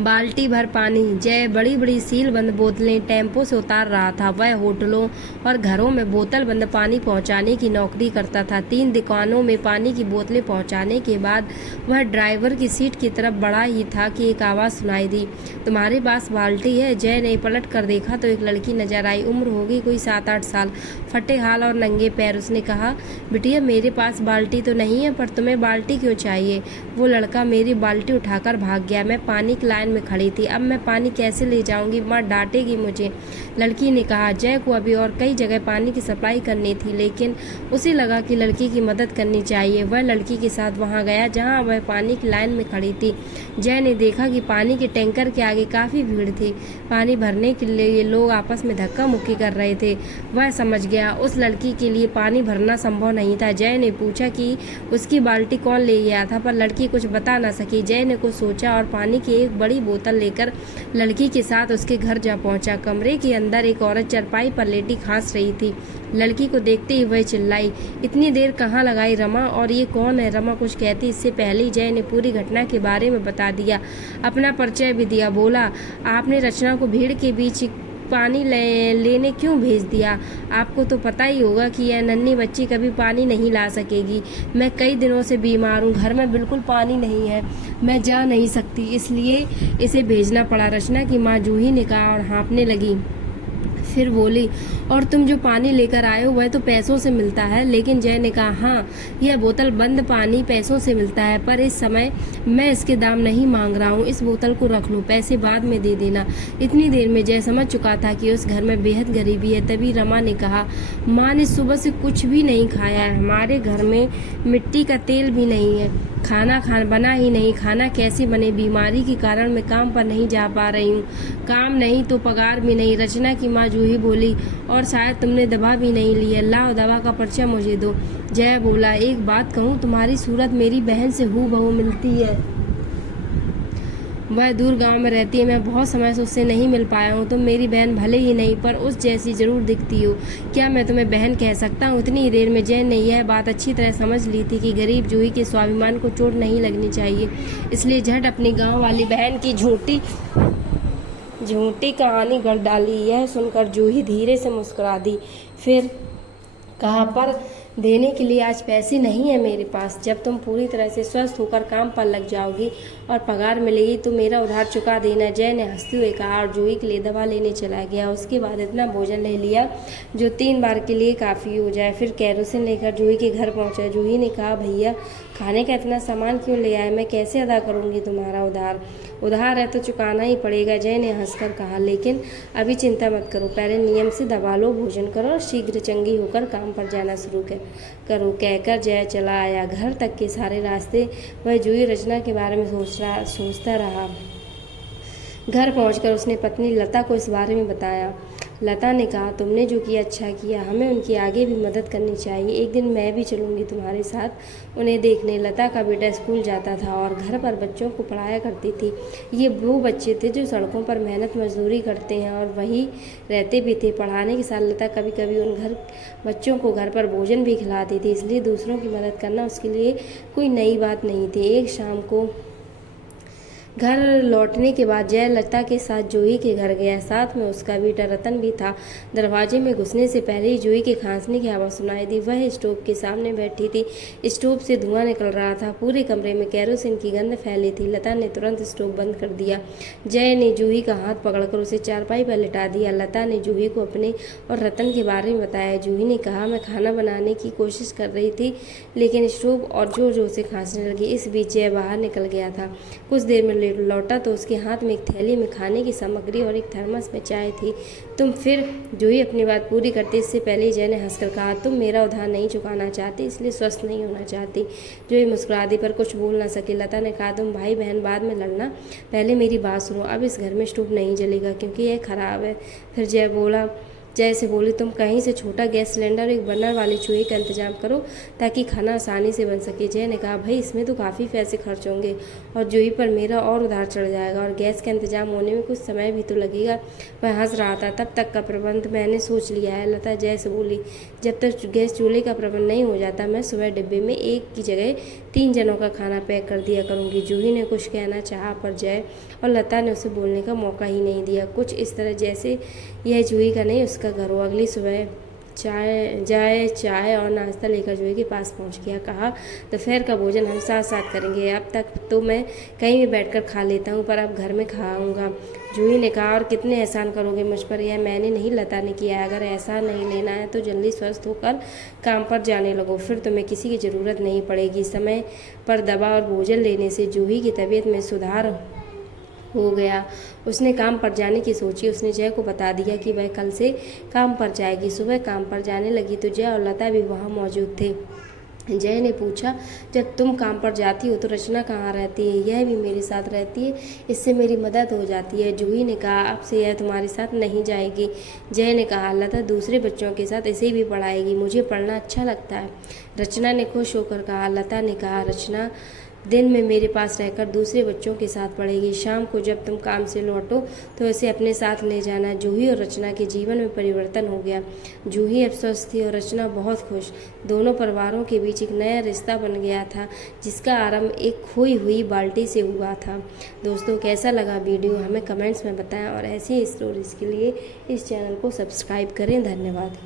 बाल्टी भर पानी। जय बड़ी बड़ी सील बंद बोतलें टेम्पो से उतार रहा था। वह होटलों और घरों में बोतल बंद पानी पहुंचाने की नौकरी करता था। 3 दुकानों में पानी की बोतलें पहुंचाने के बाद वह ड्राइवर की सीट की तरफ बढ़ा ही था कि एक आवाज़ सुनाई दी, तुम्हारे पास बाल्टी है? जय ने पलट कर देखा तो एक लड़की नजर आई। उम्र होगी कोई 7-8 साल, फटे हाल और नंगे पैर। उसने कहा, बिटिया मेरे पास बाल्टी तो नहीं है, पर तुम्हें बाल्टी क्यों चाहिए? वो लड़का मेरी बाल्टी उठाकर भाग गया। मैं पानी की लाइन में खड़ी थी। अब मैं पानी कैसे ले जाऊंगी? माँ डांटेगी मुझे, लड़की ने कहा। जय को अभी और कई जगह पानी की सप्लाई करनी थी, लेकिन उसे लगा कि लड़की की मदद करनी चाहिए। वह लड़की के साथ वहां गया जहां वह पानी की लाइन में खड़ी थी। जय ने देखा कि पानी के टैंकर के आगे काफ़ी भीड़ थी। पानी भरने के लिए लोग आपस में धक्का मुक्की कर रहे थे। वह समझ गया उस लड़की के लिए पानी भरना संभव नहीं था। जय ने पूछा कि उसकी बाल्टी कौन ले गया था, पर लड़की कुछ बता न सकी। जय ने कुछ सोचा और पानी की एक बड़ी बोतल लेकर लड़की के साथ उसके घर जा पहुंचा। कमरे के अंदर एक औरत चारपाई पर लेटी खांस रही थी। लड़की को देखते ही वह चिल्लाई, इतनी देर कहाँ लगाई रमा? और ये कौन है? रमा कुछ कहती इससे पहले ही जय ने पूरी घटना के बारे में बता दिया, अपना परिचय भी दिया। बोला, आपने रचना को भीड़ के बीच पानी लेने क्यों भेज दिया? आपको तो पता ही होगा कि यह नन्ही बच्ची कभी पानी नहीं ला सकेगी। मैं कई दिनों से बीमार हूँ, घर में बिल्कुल पानी नहीं है, मैं जा नहीं सकती, इसलिए इसे भेजना पड़ा। रचना की माँ जूही ने कहा और हाँफने लगी। फिर बोली, और तुम जो पानी लेकर आए हो वह तो पैसों से मिलता है। लेकिन जय ने कहा, हाँ, यह बोतल बंद पानी पैसों से मिलता है, पर इस समय मैं इसके दाम नहीं मांग रहा हूँ। इस बोतल को रख लो, पैसे बाद में दे देना। इतनी देर में जय समझ चुका था कि उस घर में बेहद गरीबी है। तभी रमा ने कहा, माँ ने सुबह से कुछ भी नहीं खाया है, हमारे घर में मिट्टी का तेल भी नहीं है, खाना बना ही नहीं। खाना कैसे बने? बीमारी के कारण मैं काम पर नहीं जा पा रही हूँ। काम नहीं तो पगार भी नहीं। रचना की माँ जूही बोली, और शायद तुमने दवा भी नहीं ली है। लाओ दवा का पर्चा मुझे दो। जय बोला, एक बात कहूँ, तुम्हारी सूरत मेरी बहन से हूबहू मिलती है। वह दूर गांव में रहती है, मैं बहुत समय से उससे नहीं मिल पाया हूँ। तुम मेरी बहन भले ही नहीं, पर उस जैसी जरूर दिखती हो। क्या मैं तुम्हें बहन कह सकता हूँ? इतनी ही देर में जैन ने यह बात अच्छी तरह समझ ली थी कि गरीब जूही के स्वाभिमान को चोट नहीं लगनी चाहिए, इसलिए झट अपनी गाँव वाली बहन की झूठी कहानी गढ़ डाली। यह सुनकर जूही धीरे से मुस्कुरा दी। फिर कहा, पर देने के लिए आज पैसे नहीं है मेरे पास। जब तुम पूरी तरह से स्वस्थ होकर काम पर लग जाओगी और पगार मिलेगी तो मेरा उधार चुका देना। जय ने हंसते हुए कहा और जूही के लिए दवा लेने चला गया। उसके बाद इतना भोजन ले लिया जो 3 बार के लिए काफ़ी हो जाए। फिर कैरोसिन लेकर जूही के घर पहुंचा। जूही ने कहा, भैया खाने का इतना सामान क्यों ले आए? मैं कैसे अदा करूंगी तुम्हारा उधार? उधार है तो चुकाना ही पड़ेगा, जय ने हंसकर कहा। लेकिन अभी चिंता मत करो, पहले नियम से दबा लो, भोजन करो और शीघ्र चंगी होकर काम पर जाना शुरू करो, कहकर जय चला आया। घर तक के सारे रास्ते वह जूही रचना के बारे में सोचता रहा। घर पहुंचकर उसने पत्नी लता को इस बारे में बताया। लता ने कहा, तुमने जो किया अच्छा किया, हमें उनकी आगे भी मदद करनी चाहिए। एक दिन मैं भी चलूंगी तुम्हारे साथ उन्हें देखने। लता का बेटा स्कूल जाता था और घर पर बच्चों को पढ़ाया करती थी। ये वो बच्चे थे जो सड़कों पर मेहनत मजदूरी करते हैं और वही रहते भी थे। पढ़ाने के साथ लता कभी कभी उन बच्चों को घर पर भोजन भी खिलाती थी, इसलिए दूसरों की मदद करना उसके लिए कोई नई बात नहीं थी। एक शाम को घर लौटने के बाद जय लता के साथ जूही के घर गया। साथ में उसका बेटा रतन भी था। दरवाजे में घुसने से पहले ही जूही के खांसने की आवाज़ सुनाई दी। वह स्टोव के सामने बैठी थी। स्टोव से धुआं निकल रहा था। पूरे कमरे में कैरोसिन की गंध फैली थी। लता ने तुरंत स्टोव बंद कर दिया। जय ने जूही का हाथ पकड़कर उसे चारपाई पर लिटा दिया। लता ने जूही को अपने और रतन के बारे में बताया। जूही ने कहा, मैं खाना बनाने की कोशिश कर रही थी, लेकिन स्टोव और जोर जोर से खांसने लगी। इस बीच जय बाहर निकल गया था। कुछ देर में लौटा तो उसके हाथ में एक थैली में खाने की सामग्री और एक थर्मस में चाय थी। तुम फिर? जूही अपनी बात पूरी करती इससे पहले ही जय ने हंसकर कहा, तुम मेरा उधार नहीं चुकाना चाहती, इसलिए स्वस्थ नहीं होना चाहती। जूही मुस्कुरा दी पर कुछ बोल ना सकी। लता ने कहा, तुम भाई बहन बाद में लड़ना, पहले मेरी बात सुनो। अब इस घर में स्टोव नहीं जलेगा क्योंकि यह खराब है। फिर जय बोला, जय से बोली, तुम कहीं से छोटा गैस सिलेंडर और एक बर्नर वाली चूल्हे का इंतजाम करो ताकि खाना आसानी से बन सके। जय ने कहा, भाई इसमें तो काफ़ी पैसे खर्च होंगे और जूही पर मेरा और उधार चढ़ जाएगा और गैस का इंतजाम होने में कुछ समय भी तो लगेगा। वह हंस रहा था। तब तक का प्रबंध मैंने सोच लिया है, लता जय से बोली। जब तक गैस चूल्हे का प्रबंध नहीं हो जाता मैं सुबह डिब्बे में एक की जगह 3 जनों का खाना पैक कर दिया करूँगी। जूही ने कुछ कहना चाहा पर जय और लता ने उसे बोलने का मौका ही नहीं दिया। कुछ इस तरह जैसे यह जूही का नहीं उसका घर हो। अगली सुबह चाय और नाश्ता लेकर जूही के पास पहुंच गया। कहा, दोपहर का भोजन हम साथ साथ करेंगे। अब तक तो मैं कहीं भी बैठकर खा लेता हूं पर अब घर में खाऊंगा। जूही ने कहा, और कितने एहसान करोगे मुझ पर? यह मैंने नहीं लता ने किया है। अगर ऐसा नहीं लेना है तो जल्दी स्वस्थ होकर काम पर जाने लगो, फिर तुम्हें किसी की ज़रूरत नहीं पड़ेगी। समय पर दवा और भोजन लेने से जूही की तबीयत में सुधार हो गया। उसने काम पर जाने की सोची। उसने जय को बता दिया कि वह कल से काम पर जाएगी। सुबह काम पर जाने लगी तो जय और लता भी वहाँ मौजूद थे। जय ने पूछा, जब तुम काम पर जाती हो तो रचना कहाँ रहती है? यह भी मेरे साथ रहती है, इससे मेरी मदद हो जाती है। जूही ने कहा, अब से यह तुम्हारे साथ नहीं जाएगी। जय ने कहा, लता दूसरे बच्चों के साथ इसे भी पढ़ाएगी, मुझे पढ़ना अच्छा लगता है। रचना ने खुश होकर कहा। लता ने कहा, रचना दिन में मेरे पास रहकर दूसरे बच्चों के साथ पढ़ेगी। शाम को जब तुम काम से लौटो तो इसे अपने साथ ले जाना। जूही और रचना के जीवन में परिवर्तन हो गया। जूही अब स्वस्थ थी और रचना बहुत खुश। दोनों परिवारों के बीच एक नया रिश्ता बन गया था जिसका आरंभ एक खोई हुई बाल्टी से हुआ था। दोस्तों, कैसा लगा वीडियो हमें कमेंट्स में बताएं और ऐसी स्टोरीज़ के लिए इस चैनल को सब्सक्राइब करें। धन्यवाद।